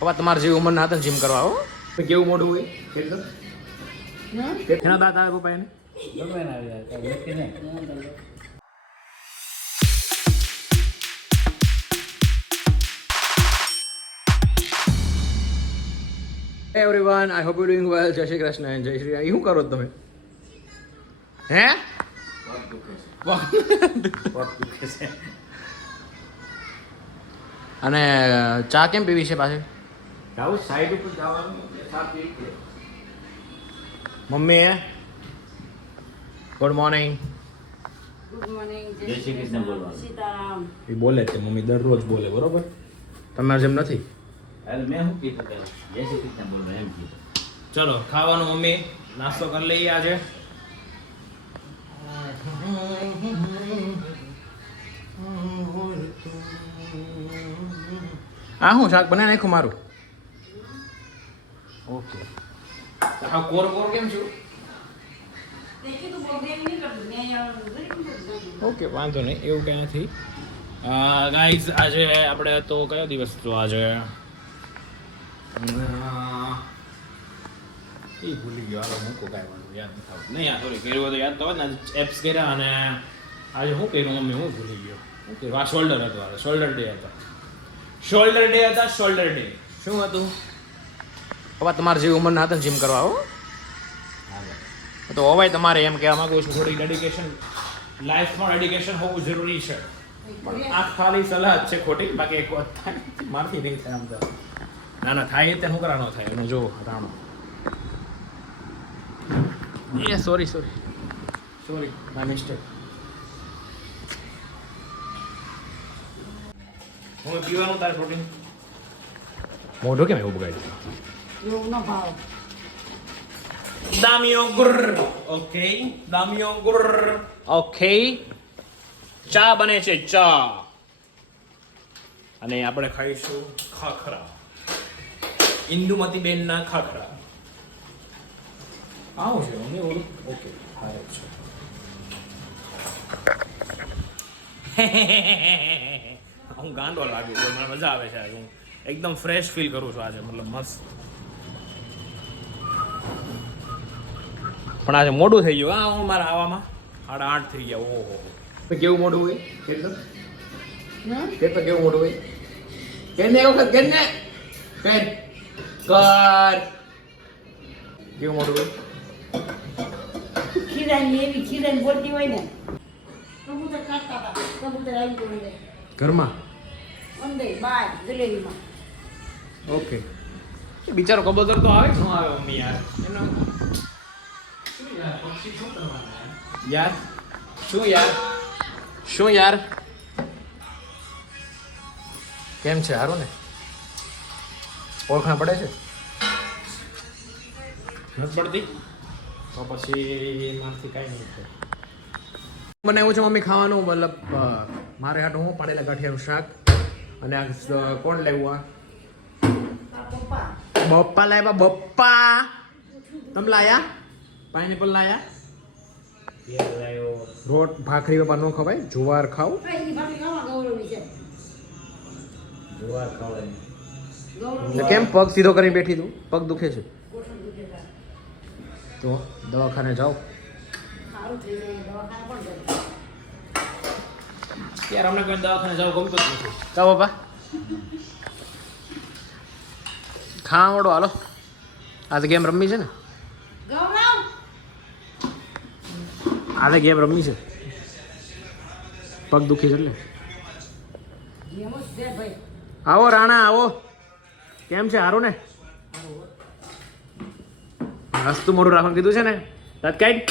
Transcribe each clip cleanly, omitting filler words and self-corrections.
હવે તમારે જેવી ઉંમરના હતા જીમ કરવા હો કેવું મોઢું હોય એના દાંત આવે પપ્પા એને everyone I hope you doing well. જય શ્રી કૃષ્ણ અને જય શ્રી રામ. શું કરો તમે? હે અને ચા કેમ પીવી છે પાછી? જાવું સાઈડ ઉપર જવાનું ચા પી કે mummy good morning. Good morning. જય શ્રી કૃષ્ણ બોલવાનું. સીતારામ. એ બોલે છે મમ્મી, દરરોજ બોલે, બરોબર? તમારે જેમ નથી. અરે મેં શું કીધું પેલા જય શ્રી કૃષ્ણ બોલવાનું એમ કીધું. ચલો ખાવાનું મમ્મી નાસ્તો કરી લઈએ આજે. આ હું શાક બનાવી નાખ્યું મારું. ઓકે. આ કોર કોર કેમ છું? તે કીધું પ્રોગ્રામ નહીં કરતું મેં ઓકે વાંધો નહીં, એવું કંઈ નથી. ગાઈઝ આજે આપણે તો કયો દિવસ હતો આજે? એ ભૂલી ગયો, હાલો મૂકો, કાંઈ વાંધો યાદ નથી આવતું. નહીં આ સોરી કર્યું તો યાદ તો હોય ને. એપ્સ કર્યા અને આજે શું કર્યું મમ્મી, હું ભૂલી ગયો. શું કર્યું? આ શોલ્ડર હતો, આજે શોલ્ડર ડે હતા. શોલ્ડર ડે હતા, શોલ્ડર ડે. શું હતું? હવે તમારે જેવી ઉંમરના હતા જીમ કરવા હો તો હોવાય તમારે, એમ કહેવા માંગુ છું. થોડી ડેડિકેશન, લાઈફમાં ડેડિકેશન હોવું જરૂરી છે. પણ આ ખાલી સલાહ જ છે ખોટી, બાકી એક વાત થાય મારથી નહીં થાય. આમ તો ના ના થાય તે શું કરવાનો થાય એનું જો રાણો. એ સોરી માય મિસ્ટેક. હું પીવાનું તારે પ્રોટીન મોઢું કેમ એવું બગાડ્યું? યોગનો ભાવ. દામિયો ગુર. ઓકે દામિયો ગુર. ઓકે ચા બને છે, ચા. અને આપણે ખાઈશું ખાખરા, ઇન્દુમતી બેનના ખાખરા. આવું છે મને ઓલું. ઓકે સારું છે. હું ગાંડો લાગુ છું, મને મજા આવે છે આજે. હું એકદમ ફ્રેશ ફીલ કરું છું આજે, મતલબ મસ્ત. પણ આજે મોડું થઈ ગયું. હા હું મારા આવામાં 8:30 થઈ ગયા. ઓહો કેવું મોડું હોય? કે તો કેવું મોડું હોય? કેને એક વખત કેને કર કેવું મોડું હોય? ખીરાની એવી ખીરાની બોલતી હોય ને કબૂતર કાઢતા હતા. કબૂતર આવી ગયું એટલે ઘરમાં. અંદર બહાર ગલેરીમાં. ઓકે બિચારો કબૂતર તો આવે, શું આવે મમ્મી યાર? એનો શું યાર, પક્ષી શું કરવાના યાર? શું યાર કેમ છે? સારું ને? ઓળખાણ પડે છે? નથી પડતી તો પછી મારથી કાંઈ નહીં થાય. મને એવું છે મમ્મી ખાવાનું, મતલબ મારે હાટું હું પાડેલા ગાંઠિયાનું શાક. અને આ કોણ લેવું? આ પપ્પા બપ્પા લાવ્યા. બપ્પા તમે લાયા? પાઇનેપલ લાયા? રોટ ભાખરી બાપા ન ખવાય, જુવાર ખાવ. એની ભાખરી ખાવા ગૌરવની છે. જોવા ખાવાની ગૌરવની કેમ પગ સીધો કરીને બેઠી તું? પગ દુખે છે ગોઠણ દુખે છે. તો દવાખાને જાઓ. સારું થઈ જાય દવાખાને પણ જાય. યાર અમને કોઈ દવાખાને જાવ ગમતું જ નથી. કા બાપા ખાવડો હાલો. આજે ગેમ રમવી છે ને? ગૌરવ આજે ગેમ રમવી છે. પગ દુખી છે એટલે. જેમ જ છે ભાઈ. આવો રાણા આવો. કેમ છે? સારું ને? હસતું મોઢું રાખવાનું કીધું છે ને? તાત કાઈટ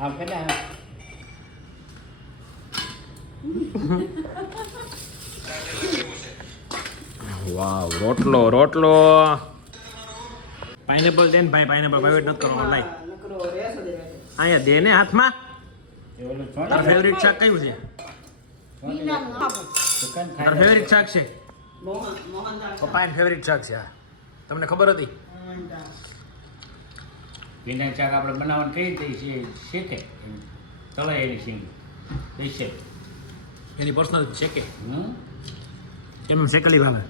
આમ કેટલા વાવ રોટલો પાઇનેપલ દે ને ભાઈ. પાઇનેપલ પ્રાઇવેટ નથી કરવાનો. લાઈ નકરો રેસો દે બેઠો. અહીંયા દે ને હાથમાં. એ ઓલું તારું ફેવરિટ શાક કયું છે? પીલાનું આપો. દુકાન તારું ફેવરિટ શાક છે? મોહનથાળ. પપ્પાનું ફેવરિટ શાક છે આ. તમને ખબર હતી? મોહનથાળ. ભીંડા શાક આપણે બનાવવાનું કઈ રીતે શીખે તળાય એની શીંગી સ્પેશિયલ. એની પર્સનલ છે કે હમ કેમ શેકલી ભાવે?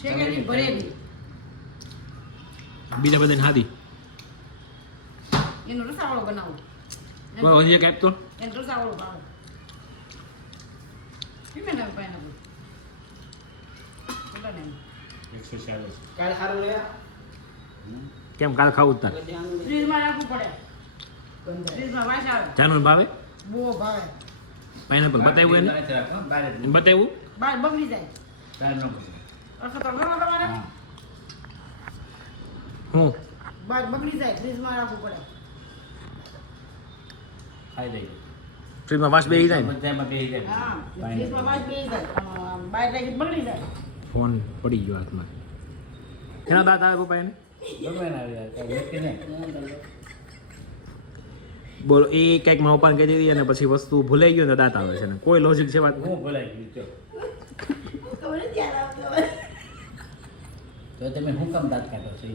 શેકેલી ભરેલી બીજા બધાને હાદી એનો રસાવાળો બનાવો બસ હજી એક આપ તો એનો રસાવાળો ભાવે પીમે ને પાઇનેપલ બોલો ને 140. કાલ સારું રહ્યા કેમ કાલ ખાવું જ તાર ફ્રીજમાં રાખવું પડે ફ્રીજમાં વાસ આવે જાનું ભાવે બહુ ભાવે પાઇનેપલ બતાવ્યું એને નથી રાખો, બહાર જ એને બતાવ્યું બાર બગડી જાય બહાર ન પડે. અરખા તો ઘણો તમારે હા. હું બાર બગડી જાય ફ્રીજમાં રાખવું પડે ખાઈ લઈએ. ફ્રીજમાં વાસ બેસી જાય ને બધામાં બેસી જાય. હા પાણી ફ્રીજમાં વાસ બેસી જાય બહાર રાખી બગડી જાય ફોન પડી ગયો હાથમાં એના દાંત આવે પપ્પા એને ગમે ના આવે યાર, કાંઈ વ્યક્તિ નહીં. બોલો એ કંઈક માં પપ્પાને કહી દીધી અને પછી વસ્તુ ભૂલાઈ ગયો ને દાંત આવે છે ને કોઈ લોજિક છે વાત હું ભૂલાઈ ગયું છો. ખબર નથી યાર આવતો તો તમે શું કામ દાંત કાઢો છો?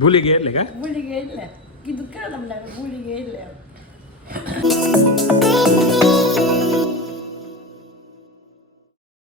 ભૂલી ગયા એટલે કા ભૂલી ગઈ એટલે કીધું કરે તમને ભૂલી ગઈ એટલે